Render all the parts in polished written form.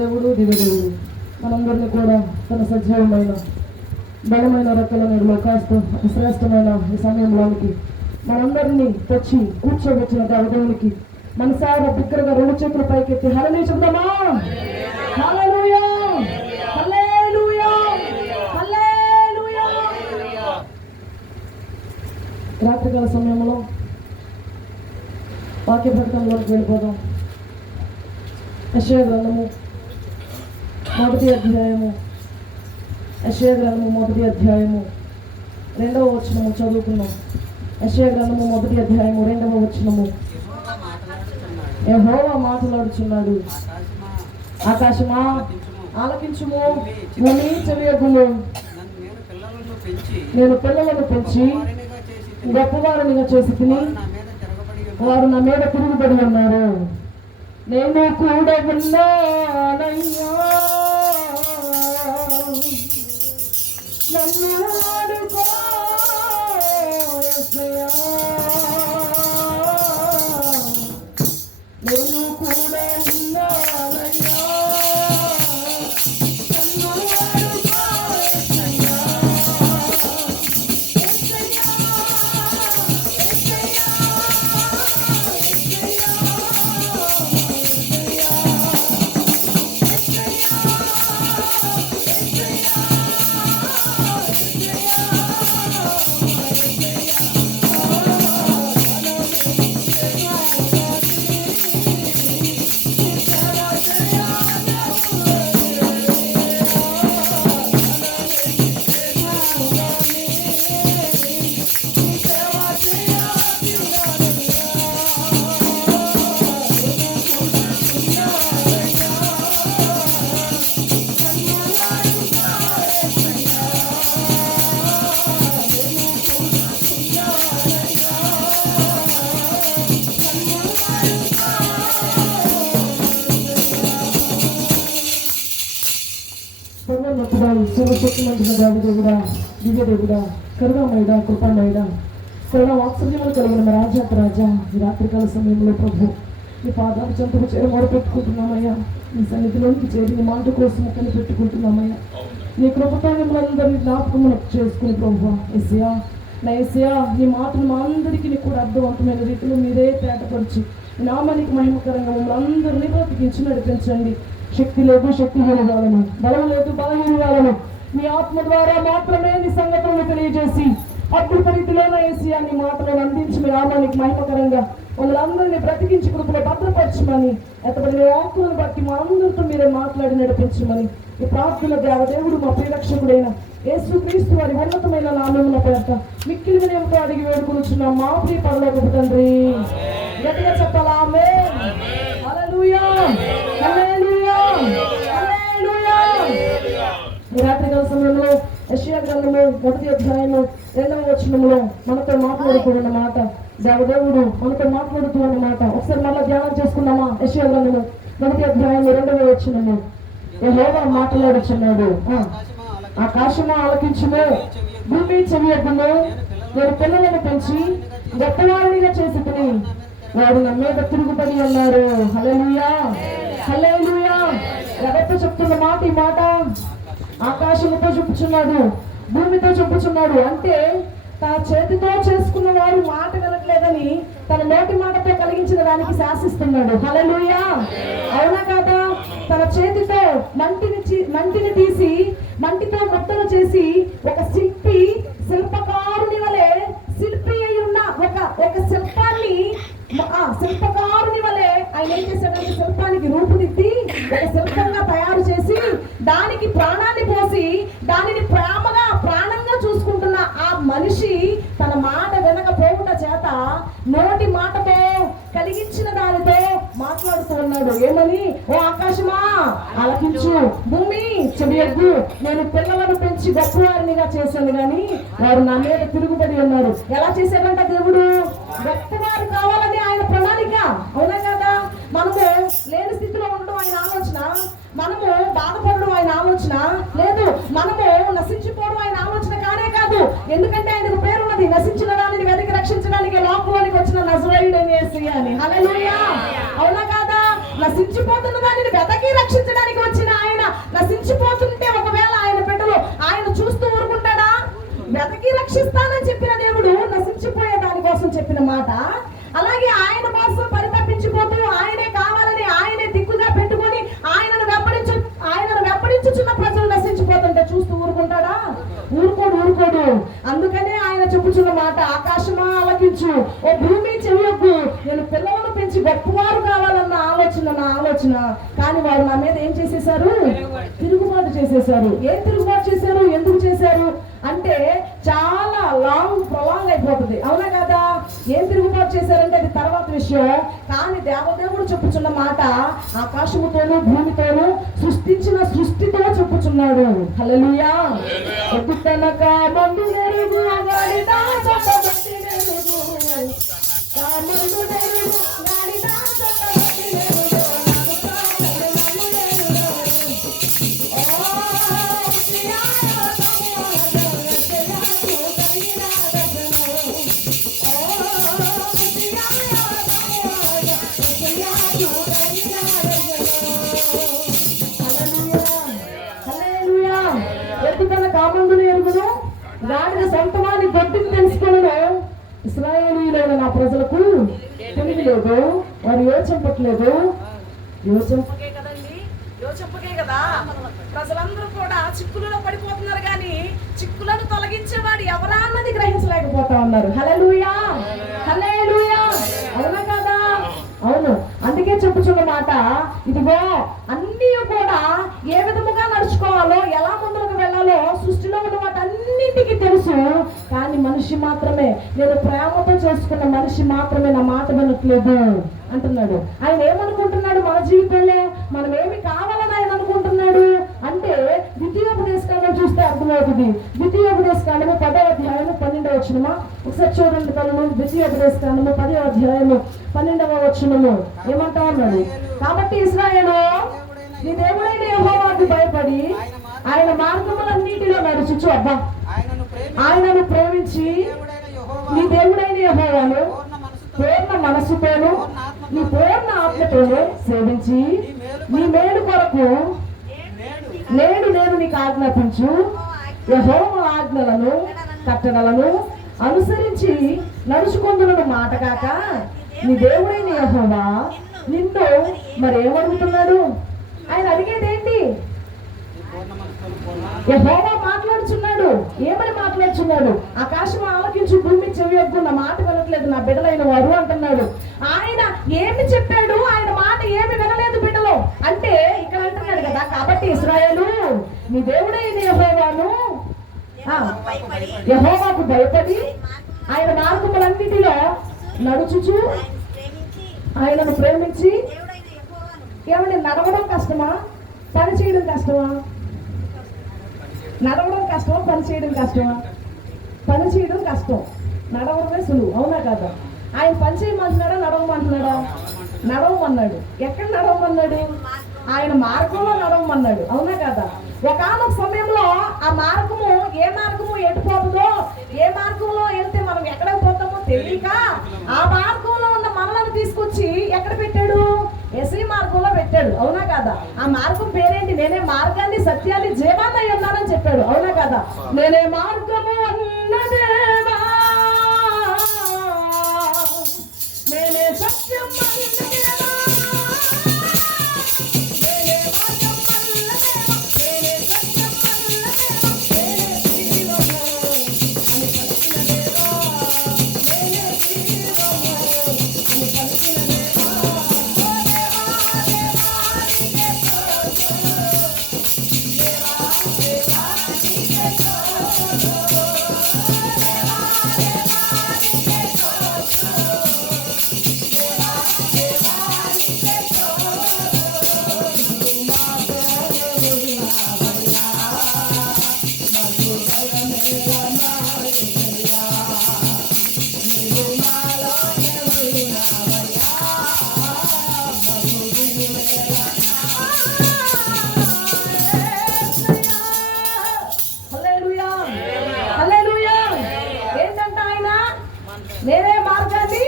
దేవదేవుడు దివ్యదేవుడు మనందరినీ కూడా తన సజీవమైన బలమైన రెక్కల నీడలో కాస్త శ్రేష్టమైన ఈ సమయంలోనికి మనందరినీ తెచ్చి కూర్చోబెట్టిన దేవదేవునికి మనసారా బిగ్గరగా 2 చేతులు పైకెత్తి హల్లెలూయా చెబుదామా. హల్లెలూయా హల్లెలూయా హల్లెలూయా. రాత్రికాల సమయంలో వాక్య ప్రకటనలోకి వెళ్ళిపోదాం. యెషయా గ్రంథము 1వ అధ్యాయము 2వ వచనము చదువుకున్నాం. యెషయా గ్రంథము 1వ అధ్యాయము 2వ వచనము. యెహోవా మాట్లాడుచున్నాడు, ఆకాశమా ఆలకించుము, భూమి చెవియొగ్గుము. నేను పిల్లలను పెంచి గొప్పవారినిగా చేసి తిని వారు నా మీద తిరుగుబడి ఉన్నారు. నేను కూడా ఉన్నానయ్యా, నన్ను వాడుకో యేసయ్యా. నేను కూడా ఉన్నానయ్యా, నన్ను వాడుకో యేసయ్యా. సర్వశక్తిమంతుడ దేవదేవుడా, దివ్యదేవుడా, కరుణామయుడా, కృపామయుడా, కరుణ వాత్సల్యములు కలిగిన మా రాజాత రాజా, ఈ రాత్రికాల సమయంలో ప్రభు నీ పాదాలు చెంతకు చేరి మొరపెట్టుకుంటున్నామయ్యా. నీ సన్నిధిలోనికి చేరి నీ మాట కోసం కనిపెట్టుకుంటున్నామయ్యా. నీ కృపతాందరినీ జ్ఞాపకం చేసుకుని ప్రభు యేసయ్యా, నా యేసయ్యా, నీ మాటలు మా అందరికీ కూడా అర్థవంతమైన రీతిలో మీరే తేటపరిచి నామానికి మహిమకరంగా మమ్మల్ని అందరినీ బ్రతికించి నడిపించండి. శక్తి లేదు శక్తిహీనురాలను, బలం లేదు బలహీనురాలను మీ ఆత్మ ద్వారా మాత్రమే నీ సంగతులను తెలియజేసి అద్భుత రీతిలోనే యేసయ్యా నీ మాటలను అందించి మీ నామానికి మహిమకరంగా మమ్మల్ని అందరినీ బ్రతికించి కృపలో భద్రపరచమని ఎత్తబడిన వాక్కులను బట్టి మా అందరితో మీరే మాట్లాడి నడిపించమని ఈ ప్రార్థన దేవదేవుడు మా ప్రియరక్షకుడైన యేసుక్రీస్తు వారి ఉన్నతమైన నామమున పేరట మిక్కిలి వినయంతో అడిగి వేడుకొనుచున్నాం మా ప్రియ పరలోకపు తండ్రి. గట్టిగా చెప్పాలా ఆమేన్. హల్లెలూయా హల్లెలూయా హల్లెలూయా. ఈ రాత్రికాల సమయంలో యెషయా గ్రంథము 1వ అధ్యాయము 2వ వచనములో మనతో మాట్లాడుతున్న మాట, దేవదేవుడు మనతో మాట్లాడుతూ అన్నమాట ఒకసారి మళ్ళీ ధ్యానం చేసుకున్నామా. యెషయా గ్రంథము 1వ అధ్యాయము 2వ వచనము. యెహోవా మాట్లాడుచున్నాడు, ఆకాశమా ఆలకించుము, భూమి చెవియొగ్గుము. నేను పిల్లలను పెంచి గొప్పవారినిగా చేసి తిని వారు నా మీద తిరుగుబడి ఉన్నారు. హల్లెలూయా హల్లెలూయా. ఎవరితో చెప్తున్న మాట ఈ మాట? ఆకాశముతో చెప్పుచున్నాడు, భూమితో చెప్పుచున్నాడు. అంటే తన చేతితో చేసుకున్న వారు మాట వినట్లేదని తన నోటి మాటతో కలిగించిన దానికి శాసిస్తున్నాడు. హల్లెలూయా. అవునా కాదా? తన చేతితో మంటిని తీసి మంటితో ముద్దలు చేసి ఒక శిల్పకారుని వలె శిల్పి అయి ఉన్న ఒక శిల్పాన్ని శిల్పకారుని వలె ఆయన ఏం చేశాడంటే శిల్పానికి రూపుదిద్ది ఒక శిల్పంగా తయారు చేసి దానికి ప్రాణాన్ని పోసి దానిని ప్రాణంగా చూసుకుంటున్న ఆ మనిషి తన మాట వినకపోవుట చేత నోటి మాటతో కలిగించిన దానితో మాట్లాడుతూ ఉన్నాడు. ఏమని? ఓ ఆకాశమా ఆలకించు, భూమి చెవియొగ్గు. నేను పిల్లలను పెంచి గొప్పవారినిగా చేశాను కానీ వారు నా మీద తిరుగుబడి ఉన్నారు. ఎలా చేశాడంట దేవుడు? గొప్పవారు కావాలని ఆయన ప్రణాళిక. అవునా కదా? మనము లేని స్థితిలో ఉండడం ఆయన ఆలోచన, మనము బాధపడడం ఆయన ఆలోచన లేదు, మనము నశించిపోవడం ఆయన ఆలోచన కానే కాదు. ఎందుకంటే ఆయనకు పేరున్నది, నశించిన దానిని వెతికి రక్షించడానికి లోకంలోనికి వచ్చిన నజరేయుడైన యేసయ్య అని. హల్లెలూయా. అవునా కాదా? నశించిపోతున్న దానిని వెతికి రక్షించడానికి వచ్చి అలాగే ఆయన కోసం పరితపించిపోతూ ఆయనే కావాలని ఆయనే దిక్కుగా పెట్టుకొని ఆయనను వెంబడించుచున్న ప్రజలు నశించిపోతుంటే చూస్తూ ఊరుకుంటాడా? ఊరుకోడు. అందుకనే ఆయన చెప్పుచున్న మాట, ఆకాశమా ఆలకించు, ఓ భూమి చెవియొగ్గు. నేను పిల్లలను పెంచి గొప్పవారు కావాలన్న నా ఆలోచన. కానీ వారు నా మీద ఏం చేసేశారు? తిరుగుబాటు చేసేశారు. ఏం తిరుగుబాటు చేశారు? ఎందుకు చేశారు అంటే చాలా ప్రొలాంగ్ అయిపోతుంది, అవునా కదా? ఏం తిరుగుబాటు చేశారంటే అది తర్వాత విషయం. కానీ దేవదేవుడు చెప్పుచున్న మాట ఆకాశముతోను భూమితోను సృష్టించిన సృష్టితో చెప్పుచున్నాడు. హల్లెలూయా. ఎదుటనక మందు నెరుగు గాడిద చొట్టబట్టి నెరుగు, కామందు నెరుగు గాడిద చొట్టబట్టి నెరుగు, ఎత్తుకల కామందులు ఎరుగును గాడిద సొంతమాని గొడ్డుని తెలుసుకును. ఇశ్రాయేలీయులైన నా ప్రజలకు తెలియలేదు, వారు యోచింపట్లేదు. యోచింపకే కదా ప్రజలందరూ కూడా చిక్కులలో పడిపోతున్నారు, కానీ చిక్కులను తొలగించేవాడు ఎవరా అన్నది గ్రహించలేకపోతా ఉన్నారు. హల్లెలూయా, హల్లెలూయా. అవునా కదా? అవును. అందుకే చెప్పుచున్న మాట, ఇదిగో అన్నీ కూడా ఏ విధముగా నడుచుకోవాలో, ఎలా ముందుకు వెళ్ళాలో సృష్టిలో ఉన్న వాటన్నింటికి తెలుసు. కానీ మనిషి మాత్రమే, నేను ప్రేమతో చేసుకున్న మనిషి మాత్రమే నా మాట వినట్లేదు అంటున్నాడు. ఆయన ఏమనుకుంటున్నాడు? మన జీవితంలో మనం ఏమి కావాలని ఆయన అనుకుంటున్నాడు అంటే ద్వితీయోపదేశకాండం చూస్తే అర్థమవుతుంది. ద్వితీయోపదేశకాండము 10వ అధ్యాయము 12వ వచనమా ఒకసారి చూడండి తల్లు. ద్వితీయోపదేశకాండము 10వ అధ్యాయము 12వ వచనము ఏమంటా ఉన్నాడు? కాబట్టి ఇశ్రాయేలు, నీ దేవుడైన యెహోవాకు భయపడి ఆయన మార్గములన్నిటిలో నడుచుచు, అబ్బా, ఆయనను ప్రేమించి నీ దేవుడైన యెహోవాను పూర్ణ మనస్సుతోను నీ పూర్ణ ఆత్మతోను సేవించి నీ మేలు కొరకు నేడు నేను నీకు ఆజ్ఞాపించు యెహోవా ఆజ్ఞలను కట్టడలను అనుసరించి నడుచుకొందులను మాట కాక నీ దేవుడైన యెహోవా నిన్ను మరేమడుగుతున్నాడు? ఆయన అడిగేది ఏంటి? యెహోవా మాట్లాడుచున్నాడు. ఏమని మాట్లాడుచున్నాడు? ఆకాశం ఆలకించు, భూమి చెవియొగ్గు, నా మాట వినట్లేదు నా బిడ్డలైన వారు అంటున్నాడు. ఆయన ఏమి చెప్పాడు? ఆయన మాట ఏమి వినలేదు బిడ్డలు అంటే ఇక్కడ అంటున్నాడు కదా. కాబట్టి ఇశ్రాయేలు, నీ దేవుడైన యెహోవాకు భయపడి ఆయన మార్గములన్నిటిలో నడుచుచు ఆయనను ప్రేమించి. ఏమండి, నడవడం కష్టమా? పని చేయడం కష్టమా? నడవడం కష్టమా? పని చేయడం కష్టమా? పని చేయడం కష్టం, నడవడమే సులువు, అవునా కదా? ఆయన పని చేయమంటున్నాడా? నడవమంటున్నాడా? నడవమన్నాడు. ఎక్కడ నడవమన్నాడు? ఆయన మార్గంలో నడవమన్నాడు, అవునా కదా? ఒకానొక సమయంలో ఆ మార్గము, ఏ మార్గము ఎటు పోతుందో, ఏ మార్గంలో వెళ్తే మనం ఎక్కడికి పోతామో తెలియక ఆ మార్గంలో ఉన్న మనలను తీసుకొచ్చి ఎక్కడ పెట్టాడు? ఎస్ఐ మార్గంలో పెట్టాడు, అవునా కదా? ఆ మార్గం పేరేంటి? నేనే మార్గాన్ని, సత్యాన్ని, జీవాన్ని అయి ఉన్నానని చెప్పాడు, అవునా కదా? నేనే మార్గము అన్నదేవా, నేనే సత్యం అన్నదేవా, నేనే మార్గాన్ని,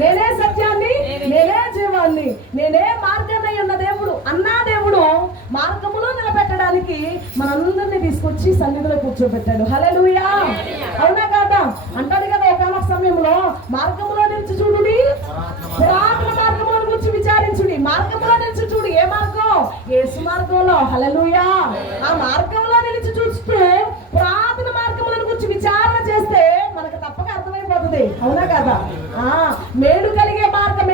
నేనే సత్యాన్ని, నేనే జీవాన్ని, నేనే మార్గాన్ని ఉన్న దేవుడు అన్నా దేవుడు మార్గములో నిలబెట్టడానికి మనందరినీ తీసుకొచ్చి సన్నిధిలో కూర్చోబెట్టాడు. హల్లెలూయా, అవునా కాదా? అంటాడు కదా ఒకనొక సమయంలో, మార్గములో నిలిచి చూడుడి మార్గంలో. హల్లెలూయా. ఆ మార్గంలో నిలిచి చూస్తూ పురాతన మార్గములను గురించి విచారణ చేస్తే మనకు తప్పక అర్థమైపోతుంది. అవునా కదా? మేలు కలిగే మార్గం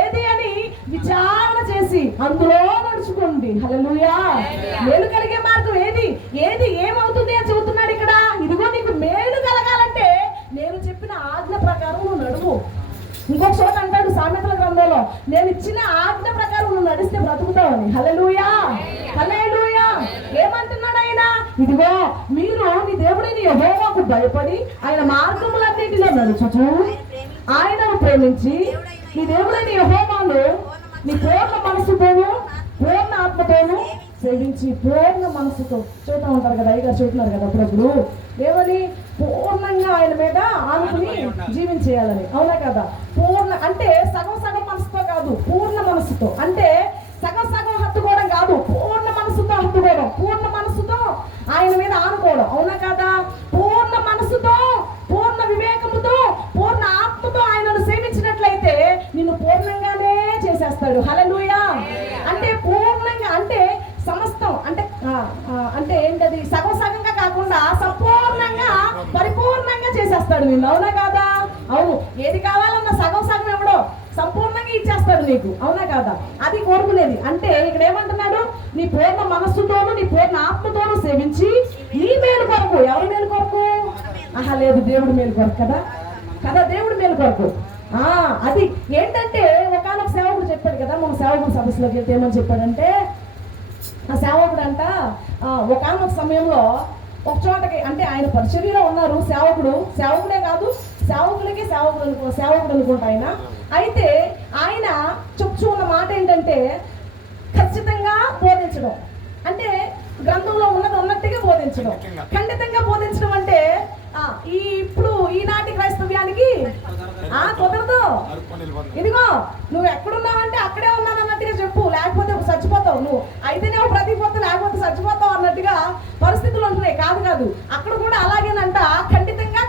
ఏది అని విచారణ చేసి అందులో నడుచుకోండి. హల్లెలూయా. మేలు కలిగే మార్గం ఏది ఏమవుతుంది అని చెబుతున్నాడు ఇక్కడ. ఇదిగో నీకు మేలు కలగాలంటే నేను చెప్పిన ఆజ్ఞ ప్రకారం నువ్వు నడువు. ఇంకొక చోట అంటాడు సామెతల గ్రంథంలో, నేను ఇచ్చిన ఆజ్ఞ ప్రకారం నువ్వు నడిస్తే బ్రతుకుతావని. హల్లెలూయా. హల్లెలూయా. ఏమంటున్నాడు ఆయన? ఇదిగో మీరు నీ దేవుడైన యెహోవాకు భయపడి ఆయన మార్గములన్నిటిలో నడుచుచు ఆయనను ప్రేమించి నీ దేవుడైన యెహోవాను నీ పూర్ణ మనసుతోను పూర్ణ ఆత్మతోను సేవించి. పూర్ణ మనసుతో చూస్తూ ఉంటారు కదా, అయ్యగారు చూస్తున్నారు కదా అప్పుడప్పుడు, దేవుని పూర్ణంగా ఆయన మీద ఆనుకుని జీవించేయాలని. అవునా కదా? పూర్ణ అంటే సగం మనసుతో కాదు, పూర్ణ మనసుతో. అంటే సగం హత్తుకోవడం కాదు, పూర్ణ మనసుతో హత్తుకోవడం, పూర్ణ మనసుతో ఆయన మీద ఆనుకోవడం. అవునా కదా? పూర్ణ మనసుతో, పూర్ణ వివేకముతో, పూర్ణ ఆత్మతో ఆయనను సేవించినట్లయితే నిన్ను పూర్ణంగానే చేసేస్తాడు. హల్లెలూయా. అంటే పూర్ణంగా అంటే సమస్తం అంటే ఏంటది? సగంగా కాకుండా సంపూర్ణంగా పరిపూర్ణంగా చేసేస్తాడు నిన్ను. అవునా కాదా? అవును. ఏది కావాలన్నా సగం ఎవడో సంపూర్ణంగా ఇచ్చేస్తాడు నీకు. అవునా కాదా? అది కోరుకునేది. అంటే ఇక్కడ ఏమంటున్నాడు? నీ పూర్ణ మనస్సుతోను నీ పూర్ణ ఆత్మతోను సేవించి నీ మేలు కొరకు. ఎవరి మేలు కొరకు? లేదు, దేవుడి మేలు కొరకు కదా, దేవుడి మేలు కొరకు. అది ఏంటంటే ఒకనొక సేవకుడు చెప్పాడు కదా, మన సేవకుడు సదస్సులోకి వెళ్తే ఏమని చెప్పాడంటే, ఆ సేవకుడు అంట ఒకనొక సమయంలో ఒక చోటకి, అంటే ఆయన పరిచర్యలో ఉన్నారు సేవకుడే కాదు, సేవకుడు అనుకుంటా ఆయన. అయితే ఆయన చెప్తూ ఉన్న మాట ఏంటంటే ఖచ్చితంగా బోధించడం, అంటే గ్రంథంలో ఉన్నట్టుగా బోధించడం. ఖండితంగా బోధించడం అంటే ఇప్పుడు ఈనాటి క్రైస్తవ్యానికి కుదరదు. ఇదిగో నువ్వు ఎక్కడున్నావంటే అక్కడే ఉన్నాను అన్నట్టుగా చెప్పు, లేకపోతే చచ్చిపోతావు. నువ్వు అయితేనే బ్రతికిపోతే, లేకపోతే చచ్చిపోతావు అన్నట్టుగా పరిస్థితులు ఉంటున్నాయి. కాదు, అక్కడ కూడా అలాగేనంట.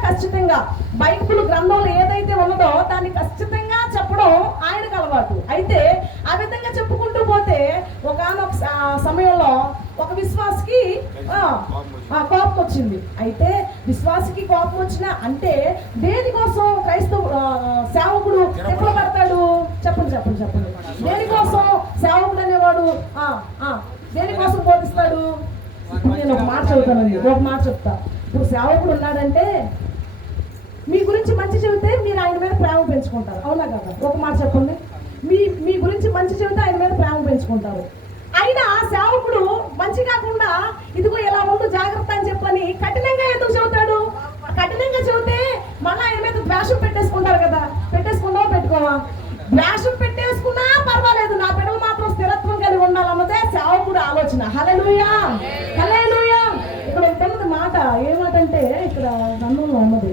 ఖచ్చితంగా బైబిల్ గ్రంథంలో ఏదైతే ఉన్నదో దాన్ని ఖచ్చితంగా చెప్పడం ఆయనకు అలవాటు. అయితే ఆ విధంగా చెప్పుకుంటూ పోతే ఒకనొక సమయంలో ఒక విశ్వాసికి కోపం వచ్చింది. అయితే విశ్వాసికి కోపం వచ్చిన అంటే దేనికోసం సేవకుడు ఎప్పుడు పడతాడు? చెప్పండి. దేనికోసం సేవకుడు అనేవాడు దేనికోసం బోధిస్తాడు? ఇప్పుడు నేను ఒక మాట చెప్తా. ఇప్పుడు సేవకుడు ఉన్నాడంటే మీ గురించి మంచి చెబితే మీరు ఆయన మీద ప్రేమ పెంచుకుంటారు. అవునా కదా? ఒక మాట చెప్పండి. మీ గురించి మంచి చెబితే ఆయన మీద ప్రేమ పెంచుకుంటారు. అయినా సేవకుడు మంచి కాకుండా ఇదిగో ఎలా ఉండు జాగ్రత్త అని చెప్పని కఠినంగా ఎందుకు చెబుతాడు? కఠినంగా చెబితే మళ్ళీ ఆయన మీద ద్వేషం పెట్టేసుకుంటారు కదా. పెట్టుకోవా? ద్వేషం పెట్టేసుకున్నా పర్వాలేదు, నా బిడ్డలు మాత్రం స్థిరత్వం కలిగి ఉండాలన్నదే సేవకుడు ఆలోచన. హల్లెలూయా. ఇక్కడ ఉన్నది మాట ఏమాటంటే ఇక్కడ గ్రంథంలో ఉన్నది,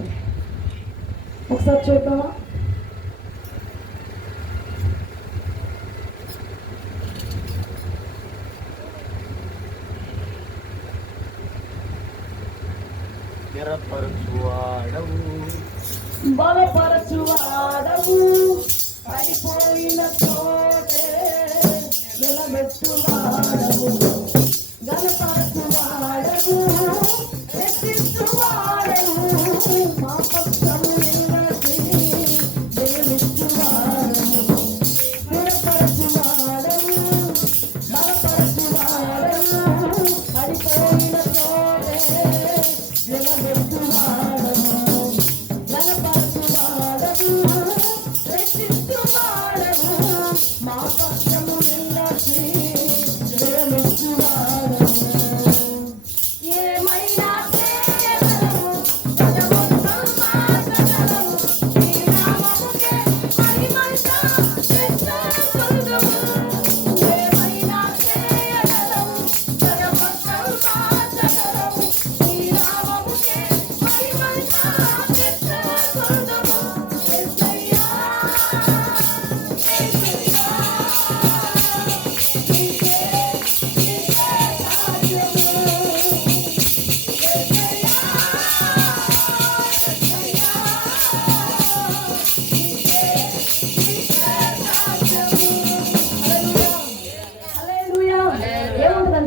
ఒకసారి చూద్దామా? బలపరచువాడవు పడిపోయిన చోటే నిలబెట్టువాడవు, గణపరచువాడవు శక్తిస్తువాడవు, మా పక్షము నిలబడి జయమిచ్చువాడవు, నిలబరచువాడవు బలపరచువాడవు పడిపోయిన చోటే నిలబెట్టువాడవు, గణపరచువాడవు శక్తిస్తువాడవు, మా పక్షము నిలబడి జయమిచ్చువాడవు.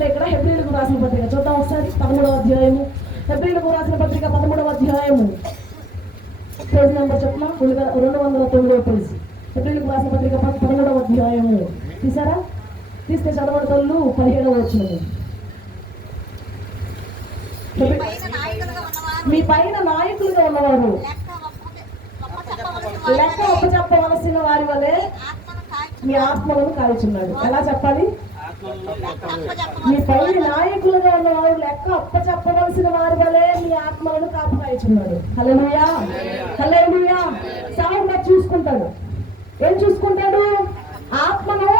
చూడండి ఇక్కడ హెబ్రీయులకు రాసిన పత్రిక చూద్దాం ఒకసారి 13వ అధ్యాయము. హెబ్రీయులకు రాసిన పత్రిక 13వ అధ్యాయము పేజ్ నెంబర్ చెప్పిన 209వ పేజ్. హెబ్రీయులకు రాసిన పత్రిక 13వ అధ్యాయము తీసారా? తీస్తే చదవడతలు 17వ వచనము. మీ పైన నాయకులుగా ఉన్నవారు లెక్క అప్పచెప్పవలసిన వారి వలె మీ ఆత్మలను కాల్చున్నాడు. ఎలా చెప్పాలి? మీ పైన నాయకులుగా ఉన్నవారు లెక్క అప్పచెప్పవలసిన వారి వలె మీ ఆత్మలను కాపుకాయుచున్నాడు. హల్లెలూయా, హల్లెలూయా. సావుగా చూసుకుంటాడు. ఏం చూసుకుంటాడు? ఆత్మను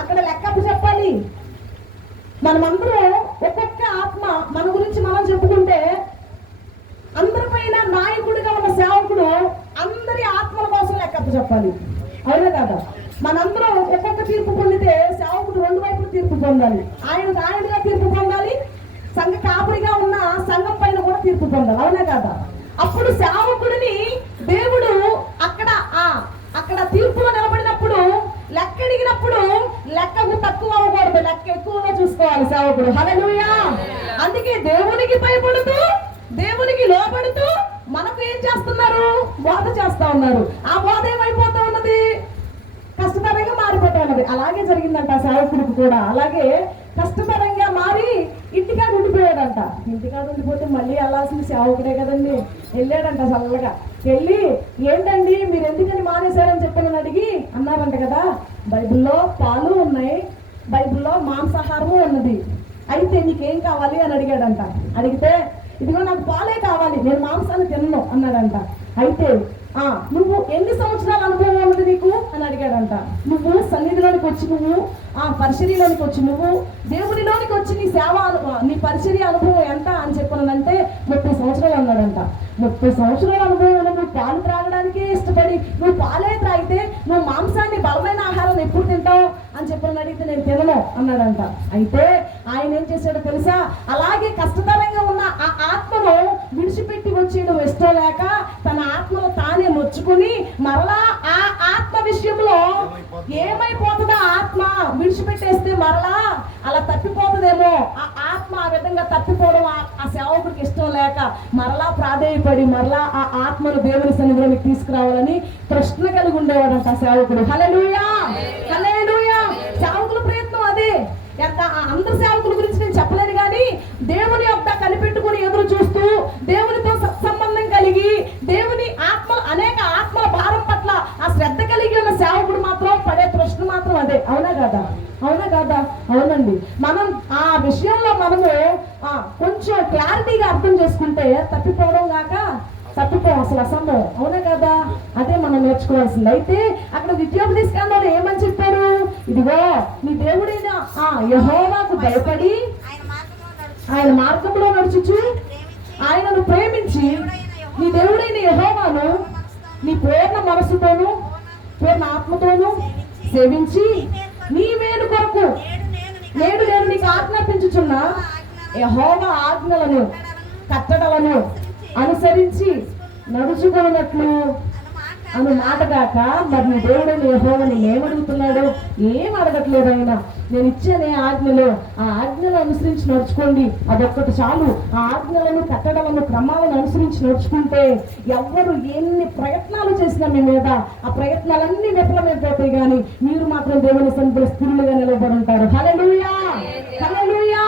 అక్కడ లెక్క అప్పచెప్పాలి. మనమందరం ఒక్కొక్క ఆత్మ మన గురించి మనం చెప్పుకుంటే అందరిపైన నాయకుడిగా ఉన్న సేవకుడు అందరి ఆత్మల కోసం లెక్కప్ప చెప్పాలి. అవునా కదా? మనందరం ఒక్కొక్క తీర్పు పొందితే సేవకుడు 2 వైపులు తీర్పు పొందాలి. ఆయనగా తీర్పు పొందాలి, సంఘ కాపురిగా ఉన్న సంఘం పైన కూడా తీర్పు పొందాలి. అవునా కదా? అప్పుడు సేవకుడిని దేవుడు అక్కడ తీర్పులో నిలబడినప్పుడు లెక్క అడిగినప్పుడు లెక్కకు తక్కువ అవ్వకూడదు, లెక్క ఎక్కువగా చూసుకోవాలి సేవకుడు. హల్లెలూయా. అందుకే దేవునికి భయపడుతూ దేవునికి లోబడుతూ మనకు ఏం చేస్తున్నారు? బోధ చేస్తా ఉన్నారు. ఆ బోధ ఏమైపోతా ఉన్నది? కష్టతరంగా మారిపోతా ఉన్నది. అలాగే జరిగిందంట సేవకుడికి కూడా. అలాగే కష్టతరంగా మారి ఇంటికాడ ఉండిపోయాడంట. ఇంటికాడ ఉండిపోతే మళ్ళీ వెళ్ళాల్సిన సేవకుడే కదండి. వెళ్ళాడంట చల్లగా. వెళ్ళి ఏంటండి మీరు ఎందుకని మానేశారని చెప్పని అడిగి అన్నారంట కదా, బైబిల్లో పాలు ఉన్నాయి, బైబిల్లో మాంసాహారము ఉన్నది, అయితే నీకేం కావాలి అని అడిగాడంట. అడిగితే ఇదిగో నాకు పాలే కావాలి, నేను మాంసాన్ని తినను అన్నాడంట. అయితే నువ్వు ఎన్ని సంవత్సరాల అనుభవం ఉన్నది నీకు అని అడిగాడంట. నువ్వు సన్నిధిలోనికి వచ్చి నువ్వు పరిచర్యలోనికి వచ్చి నువ్వు దేవునిలోనికి వచ్చి నీ పరిచర్య అనుభవం ఎంత అని చెప్పానంటే 30 సంవత్సరాలు అన్నాడంట. 30 సంవత్సరాల అనుభవంలో నువ్వు పాలు త్రాగడానికే ఇష్టపడి నువ్వు పాలే త్రాగితే నువ్వు మాంసాన్ని బలమైన ఆహారాన్ని ఎప్పుడు తింటావు అని చెప్పని అడిగితే నేను తినను అన్నాడంట. అయితే ఆయన ఏం చేశాడో తెలుసా? అలాగే కష్టతరంగా ఉన్న ఆ ఆత్మను విడిచిపెట్టి వచ్చేయడం ఇష్టం లేక తన ఆత్మను తానే నొచ్చుకుని మరలా ఆ ఆత్మ విషయంలో ఏమైపోతుందో ఆత్మ విడిచిపెట్టేస్తే మరలా అలా తప్పిపోతుందేమో, ఆ ఆత్మ ఆ విధంగా తప్పిపోవడం ఆ సేవకుడికి ఇష్టం లేక మరలా ప్రాధేయపడి మరలా ఆ ఆత్మను దేవుని సన్నిధిలోకి తీసుకురావాలని ప్రశ్న కలిగి ఉండేవాడంట సేవకుడు. హల్లెలూయా, హల్లెలూయా. సేవకుల ప్రయత్నం అదే. అందరు సేవకుల గురించి నేను చెప్పలేను కానీ దేవుని యొక్క కనిపెట్టుకుని ఎదురు చూస్తూ దేవునితో సత్సంబంధం కలిగి దేవుని అనేక ఆత్మల భారం పట్ల ఆ శ్రద్ధ కలిగి ఉన్న సేవకుడు మాత్రం పడే ప్రశ్న మాత్రం అదే. అవునా కదా? అవునా కదా? అవునండి. మనం ఆ విషయంలో మనము కొంచెం క్లారిటీగా అర్థం చేసుకుంటే తప్పిపోవడం కాక తప్పిపోం అసలు అసంభవం. అవునా కదా? అదే మనం నేర్చుకోవాల్సింది. అయితే అక్కడ ద్వితీయోపదేశ కాండంలో ఏమని చెప్పారు? ఇదిగో నీ దేవుడైన యెహోవాకు భయపడి ఆయన మార్గంలో నడుచుచు ఆయనను ప్రేమించి నీ దేవుడైన యెహోవాను నీ పూర్ణ మనస్సుతోను పూర్ణ ఆత్మతోను సేవించి నీ మేలు కొరకు నేడు నేను నీకు ఆజ్ఞాపించుచున్న యెహోవా ఆజ్ఞలను కట్టడలను అనుసరించి నడుచుకున్నట్లు అను మాట కాక మరి నీ దేవుడైన యెహోవాని ఏమడుగుతున్నాడు? ఏం అడగట్లేదు ఆయన. నేను ఇచ్చానే ఆజ్ఞలు, ఆ ఆజ్ఞలు అనుసరించి నడుచుకోండి, అదొక్కటి చాలు. ఆ ఆజ్ఞలను కట్టడలను క్రమాలను అనుసరించి నడుచుకుంటే ఎవరు ఎన్ని ప్రయత్నాలు చేసినా మీ మీద ఆ ప్రయత్నాలన్నీ విఫలమైపోతాయి, కానీ మీరు మాత్రం దేవుని సన్నిధిలో స్థిరులుగా నిలబడి ఉంటారు. హల్లెలూయా, హల్లెలూయా.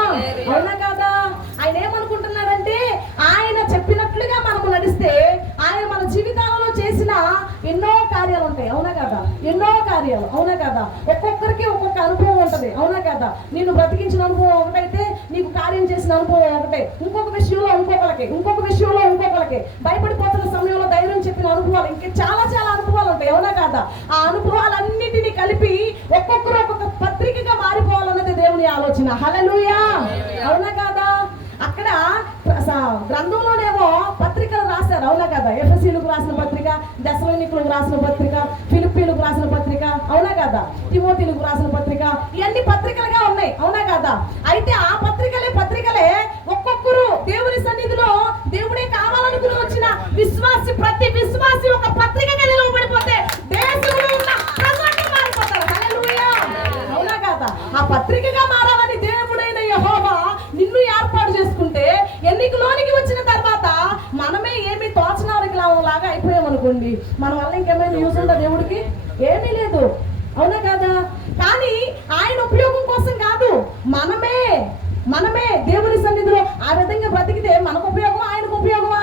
అవునా కాదా? ఆయన ఏమనుకుంటున్నాడంటే ఆయన చెప్పినట్లుగా మనము నడిస్తే ఆయన మన జీవితాలలో చేసిన ఎన్నో కార్యాలు ఉంటాయి. అవునా కదా? ఎన్నో కార్యాలు. అవునా కదా? ఒక్కొక్కరికి ఒక్కొక్క అనుభవం ఉంటది. అవునా కదా? నేను బ్రతికించిన అనుభవం ఒకటైతే నీకు కార్యం చేసిన అనుభవం ఒకటే, ఇంకొక విషయంలో ఇంకొకరికి భయపడిపోతున్న సమయంలో ధైర్యం చెప్పిన అనుభవాలు ఇంకా చాలా చాలా అనుభవాలు ఉంటాయి. అవునా కదా? ఆ అనుభవాలన్నిటినీ కలిపి ఒక్కొక్కరు ఒక్కొక్క పత్రికగా మారిపోవాలన్నది దేవుని ఆలోచన. హల్లెలూయా. అవునా కదా? అక్కడ గ్రంథంలోనేమో పత్రికలు రాశారు. అవునా కదా? ఎఫెసీయులకు రాసిన పత్రిక, దెసలోనికులకు రాసిన పత్రిక, ఫిలిప్పీలకు రాసిన పత్రిక, అవునా కదా? తిమోతిలకు రాసిన పత్రిక, ఇవన్నీ పత్రికలుగా ఉన్నాయి. అవునా కదా? అయితే ఆ పత్రికలే ఒక్కొక్కరు దేవుని సన్నిధిలో దేవుడే కావాలనుకుని వచ్చిన ప్రతి విశ్వాసి ఒక పత్రికగా నిలవబడిపోతే దేశంలో ఉన్న ప్రజలు మారిపోతారు. హల్లెలూయా. అవునా కదా? ఆ పత్రికగా మారాలని దేవుడైన యెహోవా మన వల్ల ఇంకేమైనా యూజ్ ఉందా దేవుడికి? ఏమీ లేదు. అవునా కాదా? కానీ ఆయన ఉపయోగం కోసం కాదు, మనమే దేవుని సన్నిధిలో ఆ విధంగా బ్రతికితే మనకు ఉపయోగం, ఆయనకు ఉపయోగమా?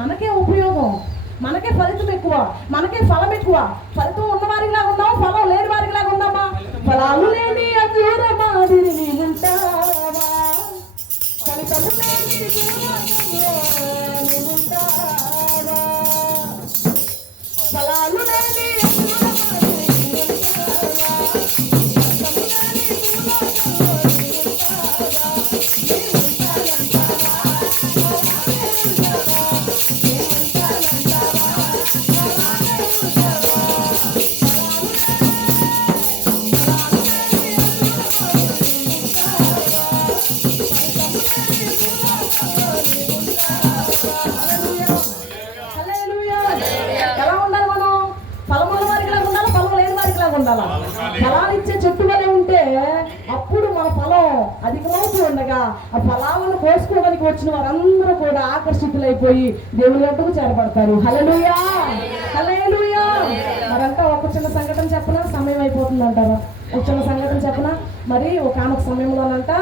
మనకే ఉపయోగం, మనకే ఫలితం ఎక్కువ, మనకే ఫలం ఎక్కువ. ఫలితం ఉన్న వారిలా ఉన్నాం, ఫలం లేని వారిలా ఉన్నామా? ఫలాలు లేని అంజూర మాదిరి ఉంటావా, ఫలితము లేని ఉంటావా, ఫలాలు లేని ఫలాలు ఇచ్చే చెట్టు వలె ఉంటే అప్పుడు మన ఫలం అధికమవుతూ ఉండగా ఆ ఫలాలను కోసుకోవడానికి వచ్చిన వారందరూ కూడా ఆకర్షితులైపోయి దేవుని వద్దకు చేరబడతారు. హల్లెలూయా, హల్లెలూయా. మరంతా ఒక చిన్న సంఘటన చెప్పనా, సమయం అయిపోతుంది అంటారా? ఒక చిన్న సంఘటన చెప్పనా? మరి ఒక సమయంలోనంట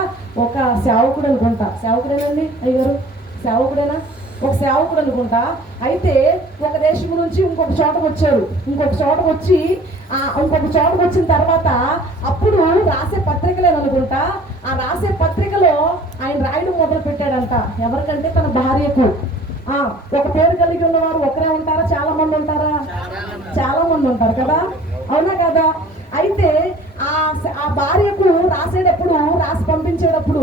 ఒక సేవకుడు అనుకుంటా, సేవకుడేనండి అయ్యగారు, సేవకుడేనా? ఒక సేవకుడు అనుకుంటా. అయితే ఒక దేశం నుంచి ఇంకొక చోటకు వచ్చారు. ఇంకొక చోటకు వచ్చిన తర్వాత అప్పుడు రాసే పత్రికలేననుకుంటా. ఆ రాసే పత్రికలో ఆయన రాయడం మొదలు పెట్టాడంట. ఎవరికంటే తన భార్యకు. ఒక పేరు కలిగి ఉన్నవారు ఒకరే ఉంటారా, చాలా మంది ఉంటారా? చాలా మంది ఉంటారు కదా, అవునా కదా? అయితే ఆ భార్యకు రాసేటప్పుడు, రాసి పంపించేటప్పుడు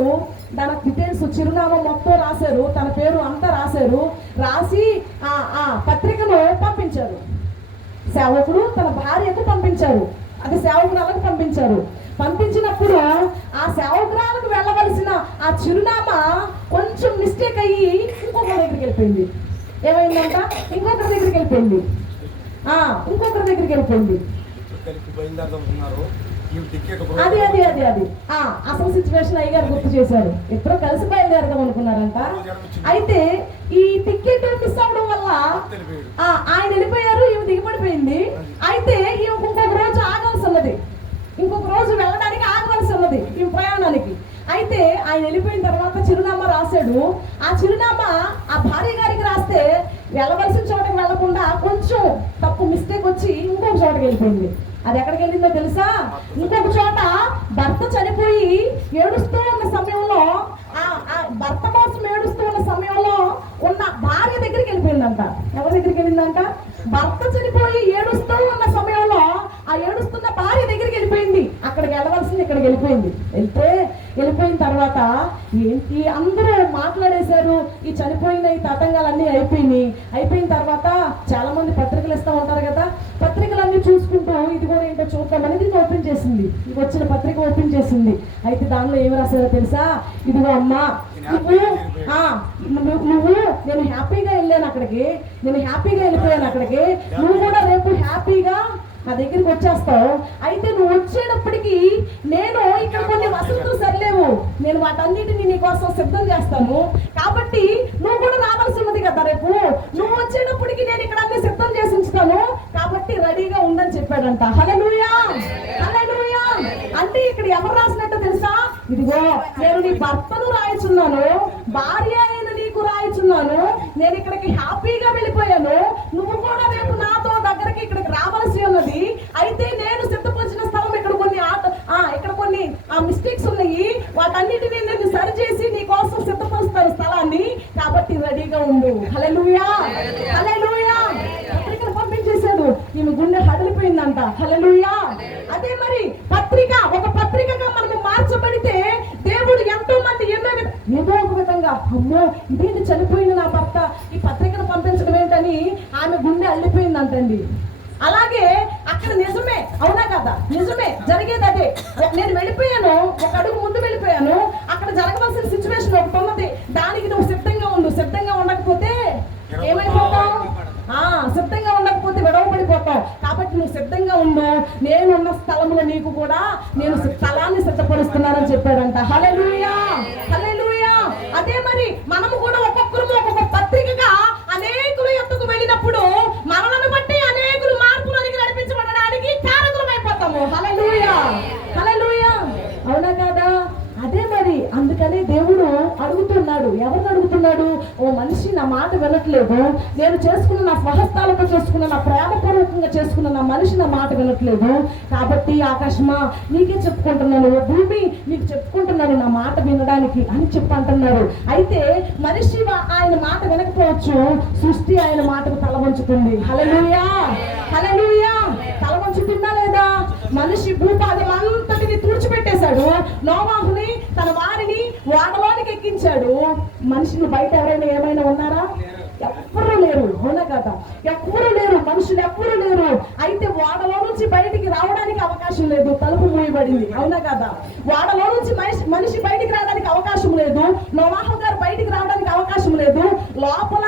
తన డీటెయిల్స్, చిరునామా మొత్తం రాశారు, తన పేరు అంతా రాశారు. రాసి ఆ పత్రికను పంపించారు. సేవకుడు తన భార్యకు పంపించారు, అది సేవకురాలకు పంపించారు. పంపించినప్పుడు ఆ సేవకురాలకు వెళ్ళవలసిన ఆ చిరునామా కొంచెం మిస్టేక్ అయ్యి ఇంకొకరి దగ్గరికి వెళ్ళిపోయింది. ఏమైందంట? ఇంకొకరి దగ్గరికి వెళ్ళిపోయింది. అది అసలు సిచ్యువేషన్ అయ్యగారు గుర్తు చేశారు. ఇద్దరు కలిసి బయలుదేరదాం అనుకున్నారంట. అయితే ఈ టికెట్ మిస్ అవడం వల్ల ఆయన వెళ్ళిపోయారు, ఈమె దిగబడిపోయింది. అయితే ఈమె ఇంకొక రోజు ఆగాల్సి ఉన్నది, ఇంకొక రోజు వెళ్ళడానికి ఆగవలసి ఉన్నది ఈమె ప్రయాణానికి. అయితే ఆయన వెళ్ళిపోయిన తర్వాత చిరునామా రాశాడు. ఆ చిరునామా ఆ భార్య గారికి రాస్తే వెళ్ళవలసిన చోటకి వెళ్లకుండా కొంచెం తప్పు మిస్టేక్ వచ్చి ఇంకొక చోటకి వెళ్ళిపోయింది. అది ఎక్కడికి వెళ్ళిందో తెలుసా? ఇంకొక చోట భర్త చనిపోయి ఏడుస్తూ ఉన్న సమయంలో, భర్త కోసం ఏడుస్తూ ఉన్న సమయంలో ఉన్న భార్య దగ్గరికి వెళ్ళిపోయిందంట. ఎవరి దగ్గరికి వెళ్ళిందంట? భర్త చనిపోయి ఏడుస్తూ ఉన్న సమయంలో ఆ ఏడుస్తున్న భార్య దగ్గరికి వెళ్ళిపోయింది. అక్కడికి వెళ్ళవలసింది ఇక్కడికి వెళ్ళిపోయింది. వెళ్ళిపోయిన తర్వాత ఏంటి అందరూ మాట్లాడేశారు. ఈ చనిపోయిన ఈ తతంగాలన్నీ అయిపోయిన తర్వాత చాలా మంది పత్రికలు ఇస్తూ ఉంటారు కదా, పత్రికలన్నీ చూసుకుంటూ ఇది కూడా ఏంటో చూద్దామని దీన్ని ఓపెన్ చేసింది. వచ్చిన పత్రిక ఓపెన్ చేసింది. అయితే దానిలో ఏమి రాశారో తెలుసా? ఇదిగో అమ్మా, నువ్వు నేను హ్యాపీగా వెళ్ళాను అక్కడికి, నేను హ్యాపీగా వెళ్ళిపోయాను అక్కడికి, నువ్వు కూడా రేపు హ్యాపీగా నా దగ్గరికి వచ్చేస్తావు. అయితే నువ్వు వచ్చేటప్పటికి నేను ఇక్కడ కొన్ని వసతులు సరిలేవు, నేను వాటన్నిటిని నీ కోసం సిద్ధం చేస్తాను. కాబట్టి నువ్వు కూడా రావాల్సి ఉన్నది కదా రేపు. నువ్వు వచ్చేటప్పటికి నేను ఇక్కడ అన్ని సిద్ధం చేసి ఉంచుతాను, కాబట్టి రెడీగా ఉండని చెప్పాడంట. హల్లెలూయా, హల్లెలూయా. అంటే ఇక్కడ ఎవరు రాసినట్టు తెలుసా? ఇదిగో నేను నీ భర్తను రాయిచున్నాను, భార్య అయిన నీకు రాయిచున్నాను, నేను ఇక్కడికి హ్యాపీగా వెళ్ళిపోయాను, నువ్వు కూడా రేపు నాతో దగ్గరికి ఇక్కడికి రావాల్సి ఉన్నది. అయితే నేను సిద్ధపరిచిన స్థలం ఇక్కడ కొన్ని మిస్టేక్స్ ఉన్నాయి, వాటన్నిటిని నేను సరి చేసి నీ కోసం సిద్ధపరుస్తాను స్థలాన్ని, కాబట్టి రెడీగా ఉండు. హల్లెలూయా, హల్లెలూయా. పత్రికను పంపించేశాడు. ఈమె గుండె హడలిపోయిందంట. హల్లెలూయా. అదే మరి ఒక పత్రికగా మనము మార్చబడితే దేవుడు ఎంతో మంది ఏదో ఒక విధంగా, అమ్మో ఇదేంటి చనిపోయిన నా భర్త, ఈ పత్రికను పంపించడం ఏంటని ఆమె గుండె అల్లిపోయిందంటండి. అలాగే అక్కడ నిజమే, అవునా కదా? నిజమే, జరిగేది అదే. నేను వెళ్ళిపోయాను, ఒక అడుగు ముందు వెళ్ళిపోయాను, అక్కడ జరగవలసిన సిచ్యువేషన్ ఒకటి ఉన్నది, దానికి నువ్వు సిద్ధంగా ఉండు. సిద్ధంగా ఉండకపోతే ఏమైపోతావు? సిద్ధంగా ఉండకపోతే విడవబడిపోతావు. కాబట్టి నువ్వు సిద్ధంగా ఉండు, నేనున్న స్థలంలో నీకు కూడా నేను స్థలాన్ని సిద్ధపరుస్తున్నానని చెప్పాడంట. హల్లెలూయా, హల్లెలూయా. అదే మరి మనము కూడా ఒక్కొక్కరు ఒక్కొక్క పత్రికగా అనేకుల యొద్దకు వెళ్ళినప్పుడు మనలను బట్టి అందుకనే దేవుడు అడుగుతున్నాడు. ఎవరిని అడుగుతున్నాడు? ఓ మనిషి నా మాట వినట్లేదు, నేను చేసుకున్న నా స్వహస్తాలతో చేసుకున్న నా ప్రేమపూర్వకంగా చేసుకున్న నా మనిషి నా మాట వినట్లేదు, కాబట్టి ఆకాశమా నీకే చెప్పుకుంటున్నాను, ఓ భూమి నీకు చెప్పుకుంటున్నాను నా మాట వినడానికి అని చెప్పి అంటున్నారు. అయితే మనిషి ఆయన మాట వినకపోవచ్చు, సృష్టి ఆయన మాటకు తల వంచుతుంది. హల్లెలూయా, హల్లెలూయా. తల వంచుతుందా లేదా? మనిషి భూపాదం అంతటిని తుడిచిపెట్టేశాడు. నోవాహుని తన వారిని ఓడలోనికి ఎక్కించాడు. మనుషులు బయట ఎవరైనా ఏమైనా ఉన్నారా? ఎవ్వరూ లేరు. అవునా కదా? ఎవ్వరూ లేరు, మనుషులు ఎవ్వరూ లేరు. అయితే ఓడలో నుంచి బయటికి రావడానికి అవకాశం లేదు, తలుపు మూయబడింది. అవునా కదా? ఓడలో నుంచి మనిషి బయటికి రావడానికి అవకాశం లేదు, నోవాహు గారు బయటికి రావడానికి అవకాశం లేదు. లోపల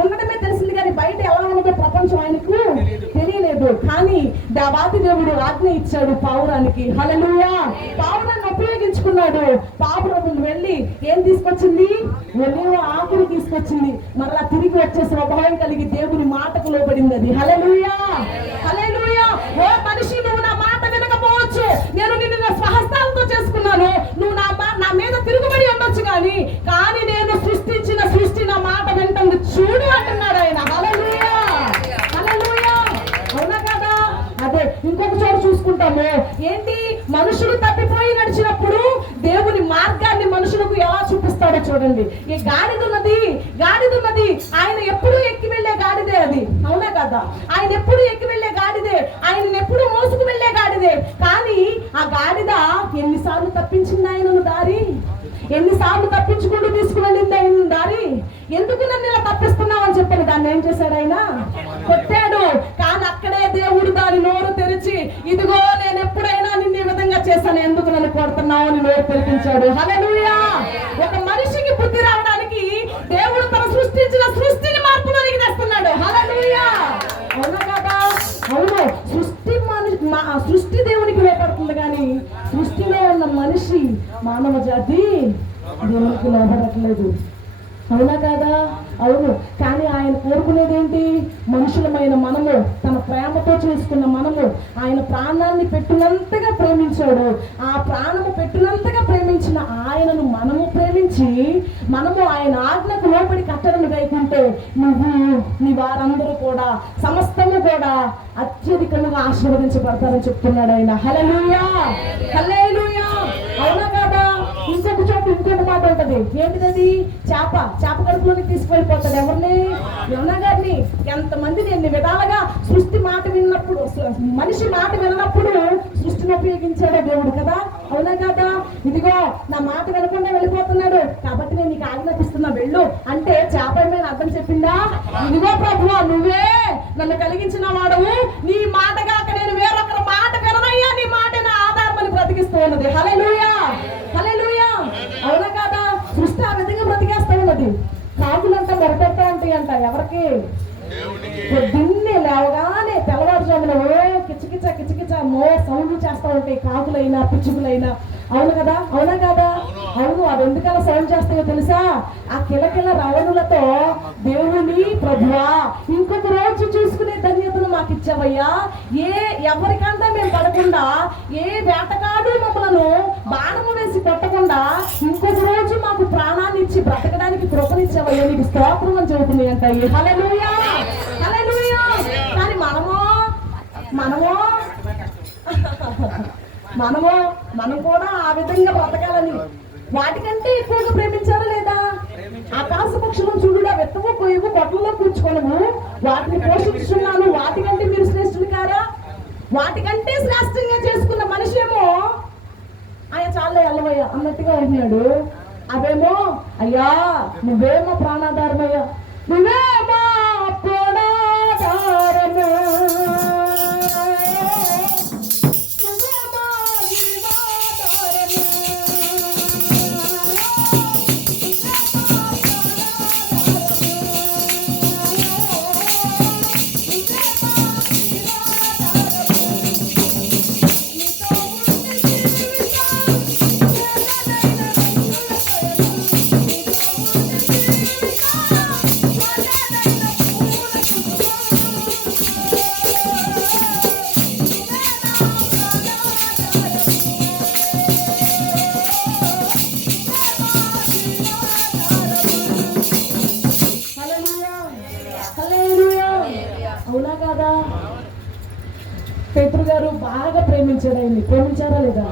ఉండడమే తెలిసింది కానీ బయట ఎలా ఉన్నదో ప్రపంచం ఆయనకు తెలియలేదు. కానీ దేవాది దేవుడు ఆజ్ఞ ఇచ్చాడు పావురానికి. హల్లెలూయా. పావురాన్ని ఉపయోగించుకున్నాడు. పావురం వెళ్ళి ఏం తీసుకొచ్చింది? ఒలివ ఆకులు తీసుకొచ్చింది. మరలా తిరిగి వచ్చే స్వభావం కలిగి దేవుని మాటకు లోబడింది అది. హల్లెలూయా, హల్లెలూయా. ఓ మనిషి, నువ్వు నా మాట వినకపోవచ్చు, నేను నిన్ను నా స్వహస్తాలతో చేసుకున్నాను, నువ్వు నా మీద తిరుగుబడి ఉండొచ్చు, కానీ నేను సృష్టించిన సృష్టి నా మాట వింటుంది చూడు అంటున్నాడు ఆయన. హల్లెలూయా, హల్లెలూయా. అవునా కదా? అదే ఇంకొక చోటు చూసుకుంటాము. ఏంటి? మనుషులు తప్పిపోయి నడిచినప్పుడు దేవుని మార్గాన్ని మనుషులకు ఎలా చూపిస్తాడో చూడండి. ఈ గాడిదున్నది ఆయన ఎప్పుడు ఎక్కి వెళ్లే గాడిదే అది. అవునా కదా? ఆయన ఎప్పుడు ఎక్కి వెళ్లే గాడిదే, ఆయన ఎప్పుడు మోసుకు వెళ్లే గాడిదే. కానీ ఆ గాడిద ఎన్నిసార్లు తప్పించింది ఆయనను దారి? ఎన్నిసార్లు తప్పించుకుంటూ తీసుకువెళ్ళింది ఆయన దారి? ఎందుకు నన్ను ఇలా తప్పిస్తున్నావు అని చెప్పని దాన్ని ఏం చేశాడు? ఆయన కొట్టాడు. కానీ అక్కడే దేవుడు దాని నోరు తెరిచి, ఇదిగో నేను ఎప్పుడైనా నిన్ను ఈ విధంగా చేశాను, ఎందుకు నన్ను కొడుతున్నావు అని నోరు తెరిపించాడు. హల్లెలూయా. ఒక మనిషికి బుద్ధి రావడానికి దేవుడు తన సృష్టించిన సృష్టిని మార్పులోనికి తెస్తున్నాడు. హల్లెలూయా. అవునా కదా? అవును. సృష్టి దేవునికి లోపడుతుంది, కానీ సృష్టిలో ఉన్న మనిషి, మానవ జాతి దేవునికి లోపడట్లేదు. అవునా కాదా? అవును. కానీ ఆయన కోరుకునేది ఏంటి? మనుషులమైన మనము, తన ప్రేమతో చేసుకున్న మనము, ఆయన ప్రాణాన్ని పెట్టినంతగా ప్రేమించాడు. ఆ ప్రాణము పెట్టినంతగా ప్రేమించిన ఆయనను మనము ప్రేమించి, మనము ఆయన ఆజ్ఞకు లోబడి కట్టడను గైకుంటే నువ్వు నీ వారందరూ కూడా, సమస్తము కూడా అత్యధికంగా ఆశీర్వదించబడతారని చెప్తున్నాడు ఆయన. హల్లెలూయా, హల్లెలూయా. అవునా కాదా? ఇంకొక చోట ఇంకొక మాట ఉంటది. ఏంటిది? చేప కడుపులోకి తీసుకువెళ్ళిపోతాడు. ఎవరిని? యోనా గారిని. ఎంతమందిని ఎన్ని విధాలుగా సృష్టి మాట విన్నప్పుడు, మనిషి మాట విన్నప్పుడు సృష్టిని ఉపయోగించాడే దేవుడు కదా? అవునా కదా? ఇదిగో నా మాట వినకుండా వెళ్ళిపోతున్నాడు, కాబట్టి నేను నీకు ఆజ్ఞాపిస్తున్నా వెళ్ళు అంటే చేప ఏమైనా అర్థం చెప్పిందా? ఇదిగో ప్రభువా, నువ్వే నన్ను కలిగించిన వాడవు, నీ మాట కాక నేను వేరొకరి మాట విననయ్యా, నీ మాట నా ఆధారం అని బ్రతికిస్తూ ఉన్నది. హల్లెలూయా, హల్లెలూయా. అవునా కదా? సృష్టి ఆ విధంగా బ్రతికేస్తా ఉన్నది. కాకులంతా మొరపెడతా ఉంటాయి అంట. ఎవరికి? పొద్దున్నే లేవగానే తెల్లవారుజామున కిచకిచ సౌండ్లు చేస్తూ ఉంటాయి కాకులైనా పిచ్చుకులైనా. అవును కదా? అవునా కదా? అవును. అవి ఎందుకలా సౌండ్ చేస్తాయో తెలుసా? ఆ కిలకిల రవణులతో దేవుని, ప్రభువా ఇంకొక రోజు చూసుకునే ధన్యతను మాకు ఇచ్చావయ్యా, ఎవరికంతా మేము పడకుండా, ఏ వేటగాడు మమ్మలను బాణము వేసి కొట్టకుండా ఇంకొక రోజు మాకు ప్రాణాన్ని ఇచ్చి బ్రతకడానికి కృపనిచ్చావయ్యా, నీకు స్తోత్రం అని చెబుతున్నాయి అంట. హల్లెలూయా, హల్లెలూయా. కానీ మనం కూడా ఆ విధంగా బ్రతకాలని వాటికంటే ఎక్కువగా ప్రేమించారా లేదా? ఆకాశ పక్షులను చూడుడా, వెత్తము కొయ్యము కొట్లలో కూర్చుకోనము, వాటిని పోషించున్నాను, వాటికంటే మీరు శ్రేష్ఠులు కారా? వాటికంటే శ్రేష్టంగా చేసుకున్న మనిషి ఏమో ఆయన చాలా ఎల్లవయ్యా అన్నట్టుగా ఉంటున్నాడు. అవేమో అయ్యా నువ్వేమో ప్రాణాధారమయ్యా, నువ్వేమో ప్రాణాధారము, గారు బాగా ప్రేమించాడు ఆయన్ని. ప్రేమించారా లేదా?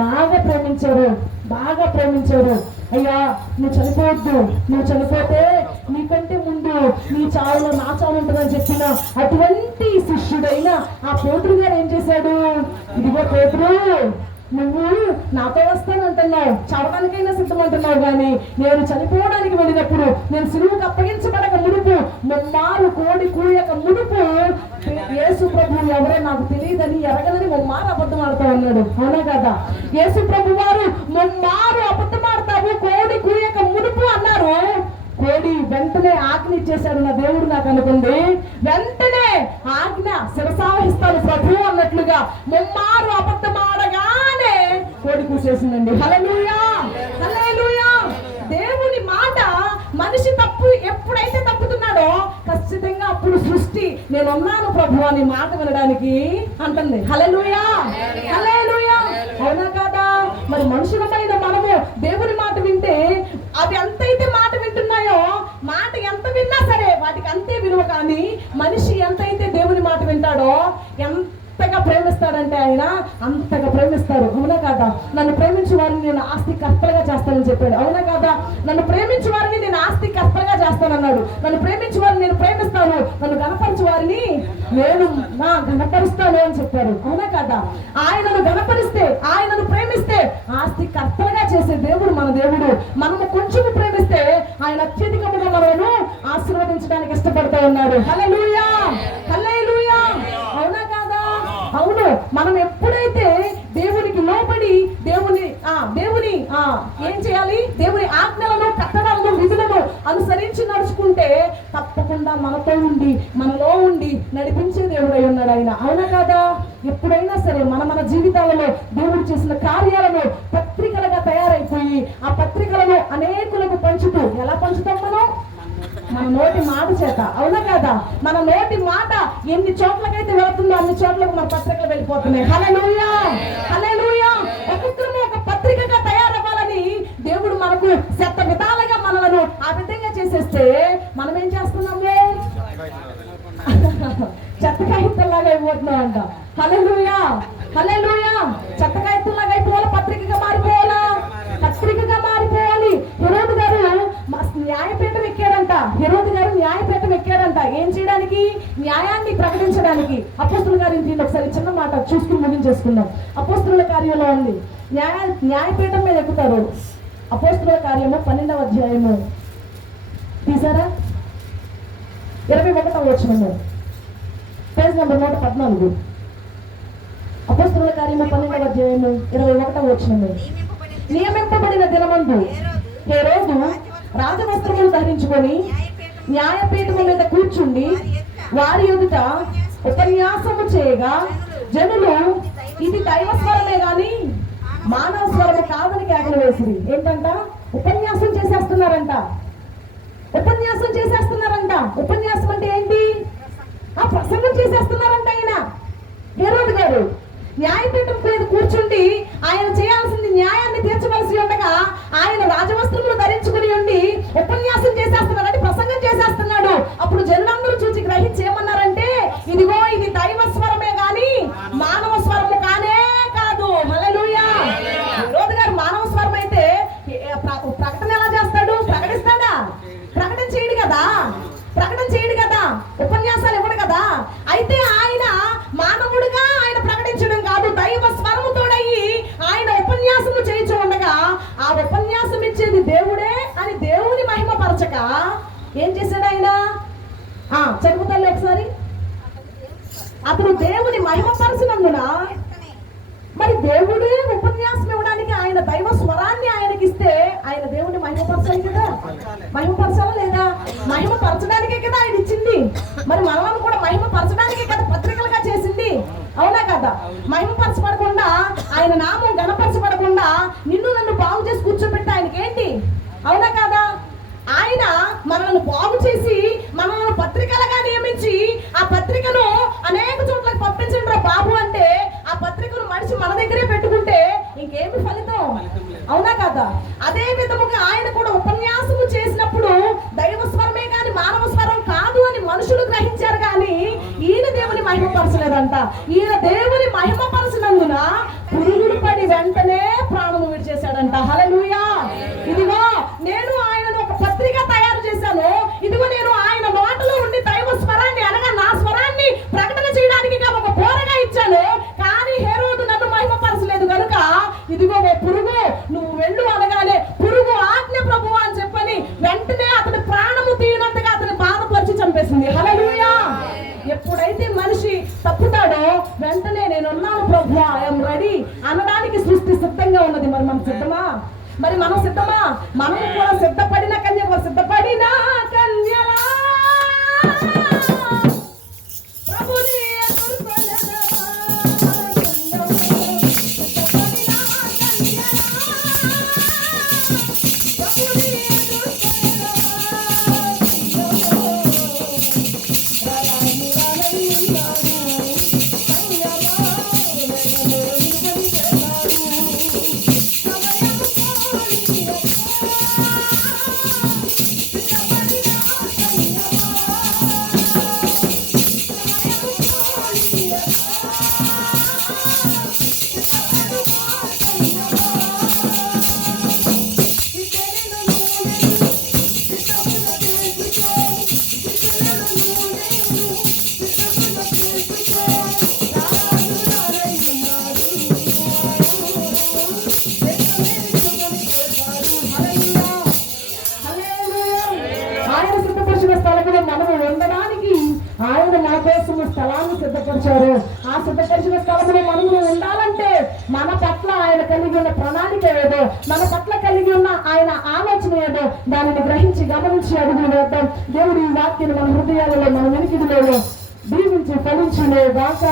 బాగా ప్రేమించారు. అయ్యా నువ్వు చనిపోవద్దు, నువ్వు చనిపోతే నీకంటే ముందు నీ చావులో నా చావు ఉంటుందని చెప్పిన అటువంటి శిష్యుడైన ఆ పేతురు గారు ఏం చేశాడు? ఇదిగో పేతురు, నువ్వు నాతో వస్తానంటున్నావు, చదవడానికైనా సిద్ధమంటున్నావు, కానీ నేను చనిపోవడానికి వెళ్ళినప్పుడు, నేను సిలువకు అప్పగించబడక మునుపు, ముమ్మారు కోడి కూయక మునుపు యేసు ప్రభు ఎవరే నాకు తెలియదని ఎరగదని ముమ్మారు అబద్ధం ఆడుతా అన్నాడు. అవునా కదా? యేసు ప్రభు వారు ముమ్మారు అబద్ధం ఆడతావు కోడి కూయక మునుపు అన్నారు. కోడి వెంటనే ఆజ్ఞ ఇచ్చేశాడు నా దేవుడు నాకు అనుకుంది. వెంటనే ఆజ్ఞ శిరసావహిస్తాను ప్రభు అన్నట్లుగా ముమ్మారు అబద్ధం ఆడగానే కోడి కూసేసిందండి. హల్లెలూయా, హల్లెలూయా. దేవుని మాట మనిషి తప్పు ఎప్పుడైతే తప్పుతున్నాడో ఖచ్చితంగా అప్పుడు సృష్టి నేనున్నాను ప్రభు అని మాట వినడానికి అంటుంది. హల్లెలూయా, హల్లెలూయా. అవునా కాదా? మరి మనుషులమైన మనము దేవుని మాట వింటే అవి ఎంతైతే మాట వింటున్నాయో, మాట ఎంత విన్నా సరే వాటికి అంతే విలువ. కానీ మనిషి ఎంతైతే దేవుని మాట వింటాడో ఎంతగా ప్రేమిస్తాడంటే ఆయన అంతగా ప్రేమిస్తాడు. అవునా కాదా? నన్ను ప్రేమించే వారిని నేను ఆస్తి కర్తలుగా చేస్తానని చెప్పాడు. అవునా కాదా? నన్ను ప్రేమించే వారిని నేను ఆస్తి కర్తలుగా చేస్తానన్నాడు. నన్ను ప్రేమించే వారిని నేను ప్రేమిస్తాను, నన్ను గణపరిచే వారిని నేను గణపరుస్తాను అని చెప్పారు. అవునా కాదా? ఆయనను గణపరిస్తే, ఆయనను ప్రేమిస్తే ఆస్తి కర్తలుగా చేసే దేవుడు మన దేవుడు. మనము కొంచెం ప్రేమిస్తే ఆయన అత్యధికముగా మనను ఆశీర్వదించడానికి ఇష్టపడుతూ ఉన్నాడు. హల్లెలూయా, హల్లెలూయా. అవునా కాదా? అవును. మనం ఎప్పుడైతే దేవునికి లోబడి దేవుని ఏం చేయాలి? దేవుని ఆజ్ఞలను, కట్టడాలను, విధులను అనుసరించి నడుచుకుంటే తప్పకుండా మనతో ఉండి మనలో ఉండి నడిపించే దేవుడై ఉన్నాడు ఆయన. అవునా కాదా? ఎప్పుడైనా సరే మన జీవితాలలో దేవుడు చేసిన కార్యాలను పత్రికలుగా తయారైపోయి ఆ పత్రికలను అనేకులకు పంచుతూ, ఎలా పంచుతాం మనం? మన నోటి మాట చేత. అవునా కాదా? మన నోటి మాట ఎన్ని చోట్లకైతే వెళుతుందో అన్ని చోట్లకు మన పత్రికలు వెళ్ళిపోతున్నాయి. హల్లెలూయా, హల్లెలూయా. ఒక్కొక్కరు ఒక పత్రికగా తయారవ్వాలని దేవుడు మనకు శత విధాలుగా మనలను ఆ విధంగా చేసేస్తే మనం ఏం చేస్తున్నాము? చెత్త కాగితంలాగా అయిపోతున్నాం అంట. హల్లెలూయా, హల్లెలూయా. చెత్త కాగితంలాగా అయిపోవాలా? పత్రికగా మారిపోవాలా? పత్రికగా మారిపోవాలి. హెరోదు గారు న్యాయపీఠం ఎక్కాడంట. హెరోదు గారు న్యాయపీఠం ఎక్కాడంట. ఏం చేయడానికి? న్యాయాన్ని ప్రకటించడానికి. అపోస్తుల కార్యం దీన్ని ఒకసారి చిన్న మాట చూసుకుని ముగించేసుకుందాం. అపోస్తుల కార్యంలో ఉంది. న్యాయపీఠం మీద ఎక్కుతారు. అపోస్తుల కార్యము 12వ అధ్యాయము తీసారా? 21వ వచనము, పేజ్ నంబర్ 114. అపోస్తుల కార్యము 12వ అధ్యాయము 21వ వచనము. నియమింపబడిన దినమందు హెరోదు రాజవస్త్రములు ధరించుకొని న్యాయపీఠము మీద కూర్చుండి వారి ఎదుట ఉపన్యాసము చేయగా జనులు ఇది దైవస్వరమే గాని మానవ స్వరము కాదని కేకలు వేసిరి. ఏంటంట? ఉపన్యాసం చేసేస్తున్నారంట. ఉపన్యాసం చేసేస్తున్నారంట. ఉపన్యాసం అంటే ఏంటి? ఆ ప్రసంగం చేసేస్తున్నారంట. ఆయన హెరోదు గారు న్యాయపీఠం మీద కూర్చుండి ఆయన చేయాల్సింది న్యాయాన్ని తీర్చవలసి ఉండగా ఆయన రాజవస్త్రములు ధరించుకుని ఉండి ఉపన్యాసం చేసేస్తున్నాడు, అంటే ప్రసంగం చేసేస్తున్నాడు. అప్పుడు జనులందరూ చూసి గ్రహించి ఏమన్నారంటే, ఇదిగో ఇది దైవ స్వరమే గాని మానవ స్వరము కానే కాదు. హల్లెలూయా. హెరోదు గారు మానవ స్వరం అయితే ప్రకటన ఎలా చేస్తాడు? ప్రకటిస్తాడా? ప్రకటన చేయడు కదా, ప్రకటన చేయడు కదా, ఉపన్యాసాలు ఇవ్వడు కదా. అయితే ఆయన మానవుడుగా ఆయన ప్రకటించడం కాదు, దైవ స్వరముతోడయి ఆయన ఉపన్యాసము చేయించు ఉండగా ఆ ఉపన్యాసం ఇచ్చేది దేవుడే అని దేవుని మహిమపరచక ఏం చేశాడు ఆయన? చెప్పుతాను ఒకసారి. అతను దేవుని మహిమపరచినందున మరి దేవుడే ఉపన్యాసం ఇవ్వడానికి ఆయన దైవ స్వరాన్ని ఆయనకి ఇస్తే ఆయన దేవుని మహిమపరచాలి కదా. మహిమపరచాలా లేదా? మహిమపరచడానికే కదా ఆయన ఇచ్చింది. మరి మనల్ని కూడా మహిమపరచడానికే కదా పత్రికలుగా చేసింది. అవునా కదా? మహిమపరచబడకుండా ఆయన నామం గణపరచబడకుండా నిన్ను నన్ను బాగు చేసి కూర్చోబెట్టి ఆయనకి ఏంటి? అవునా కాదా? ఆయన మనల్ని బాగు చేసి మనల్ని పత్రికలుగా నియమించి ఆ పత్రికను అనేక చోట్లకు పంపించండి రా బాబు అంటే ఆ పత్రికను మనిషి మన దగ్గరే పెట్టుకుంటే ఇంకేమి ఫలితం? అవునా కదా? అదే విధముగా ఆయన కూడా ఉపన్యాసము చేసినప్పుడు దైవ స్వరమే కానీ మానవ స్వరం కాదు అని మనుషులు గ్రహించారు. కానీ ఈయన దేవుని మహిమపరచలేదంట. ఈయన దేవుని మహిమపరచినందున పురుగులు పడి వెంటనే ప్రాణము విడిచేశాడంట. హల్లెలూయా. ఇదిగో నేను ఆయనను ఒక పత్రిక తయారు చేశాను. ఇదిగో నేను ఆయన మాటలో ఉండి దైవ స్వరాన్ని అనగా నా స్వరాన్ని ప్రకటన చేయడానికి ఒక బోరగా ఇచ్చాను. కానీ హేరోదు నన్ను మహిమపరచలేదు కనుక ఇదిగో ఓ పురుగు నువ్వు వెళ్ళు అనగానే పురుగు ఆజ్ఞ ప్రభువు అని చెప్పని వెంటనే అతని ప్రాణము తీయనంతగా అతని బాధపరిచి చంపేసింది. హల్లెలూయా. ఎప్పుడైతే మనిషి తప్పుతాడో వెంటనే నేనున్నాను ప్రభు, ఐఎమ్ రెడీ అనడానికి సృష్టి సిద్ధంగా ఉన్నది. మరి మనం సిద్ధమా? మనం సిద్ధమా? మనం కూడా సిద్ధపడిన కన్య, సిద్ధపడిన కన్యలా ఆయన మన కోసం స్థలాన్ని సిద్ధపరిచారు. ఆ సిద్ధపరిచిన స్థలంలో మనము ఉండాలంటే మన పట్ల ఆయన కలిగి ఉన్న ప్రణాళిక ఏదో, మన పట్ల కలిగి ఉన్న ఆయన ఆలోచన ఏదో దానిని గ్రహించి గమనించి అడుగులు వేద్దాం. దేవుడు ఈ వాక్యాన్ని మన హృదయాలలో మన వెనుకిదిలో దీవించి ఫలించునే గాక.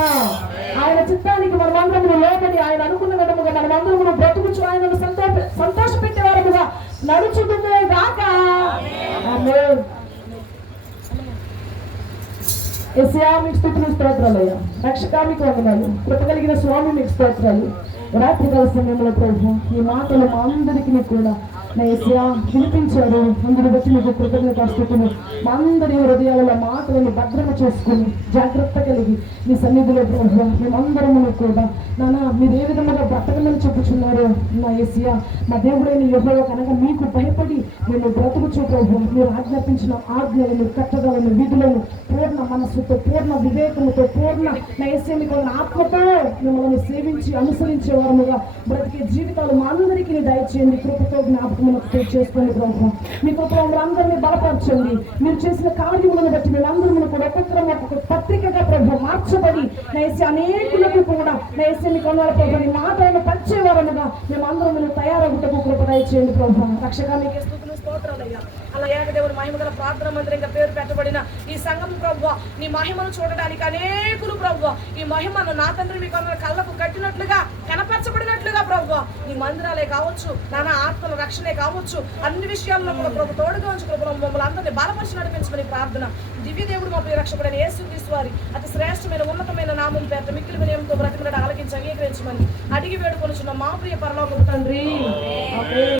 ఆయన చిత్తానికి మనమందరము లోబడి ఆయన అనుకున్న విధముగా మనమందరము బ్రతుకుచు ఆయనను సంతోషపెట్టే వారముగా నడుచుకునే గాక. ఆమేన్. యేసయ్యా మీకు స్తుతులు స్తోత్రాలయ్యా. రక్షకా మీకు వందనాలు. కృప కలిగిన స్వామి మీకు స్తోత్రాలు. రాత్రికాల సమయంలో ప్రభు ఈ మాటలు మా అందరికీ కూడా నా యేసయ్యా వినిపించారు. అందుని బట్టి మీకు కృతజ్ఞత స్తుతులు. మా అందరి హృదయాల మాటలను భద్రమ చేసుకుని జాగ్రత్త కలిగి మీ సన్నిధిలో ప్రభు మేమందరము కూడా నాన్న మీరు ఏ విధముగా బ్రతకమని చెప్పుచున్నారో నా యేసయ్యా మా దేవుడైన యెహోవా కనుక మీకు భయపడి మేము బ్రతుకుచు ప్రభు మీరు ఆజ్ఞాపించిన ఆజ్ఞలను కట్టడలను విధులను పూర్ణ మనస్సుతో పూర్ణ వివేకముతో పూర్ణ నా యేసయ్యా మీకు ఆత్మతో మిమ్మల్ని సేవించి అనుసరించే వారముగా బ్రతికే జీవితాలు మా అందరికీ దయచేయండి. కృపతో జ్ఞాపకములకు చేసుకోండి ప్రభు. మీ కృపలో అందరినీ బలపరచండి. మీరు చేసిన కార్యములను బట్టి మేమందరూ కూడా ఒక్కొక్కరం ఒక్కొక్క పత్రికగా ప్రభు మార్చబడి నేసి అనేకులకు కూడా నేసి మీకు వందనాలు ప్రభు. మీ మాటలను పంచేవారముగా మేమందరూ తయారవుటకు కృప దయచేయండి ప్రభు. రక్షగా మీకు స్తుతులు స్తోత్రాలయ్యా. అలా ఏకదేవుని మహిమగల ప్రార్థన మందిరంగా పేరు పెట్టబడిన ఈ సంఘం ప్రభువా నీ మహిమను చూడడానికి అనేకులు ప్రభువా ఈ మహిమను నా తండ్రి మీకు కళ్ళకు కట్టినట్లుగా కనపరచబడినట్లుగా ప్రభువా నీ మందిరాలే కావచ్చు, నానా ఆత్మల రక్షణే కావచ్చు, అన్ని విషయాల్లో కూడా ప్రభు తోడుగా ఉంచి ప్రభు మమ్మల్ని అందరినీ బలపరిచి నడిపించమని ప్రార్థన. దివ్య దేవుడు మా రక్షకుడైన యేసుక్రీస్తు వారి అతి శ్రేష్టమైన ఉన్నతమైన నామం పేరు మిక్కిలి వినయంతో బ్రతిమలాడి ఆలకించి అంగీకరించమని అడిగి వేడుకొనుచున్న మా ప్రియ పరలోకపు తండ్రి.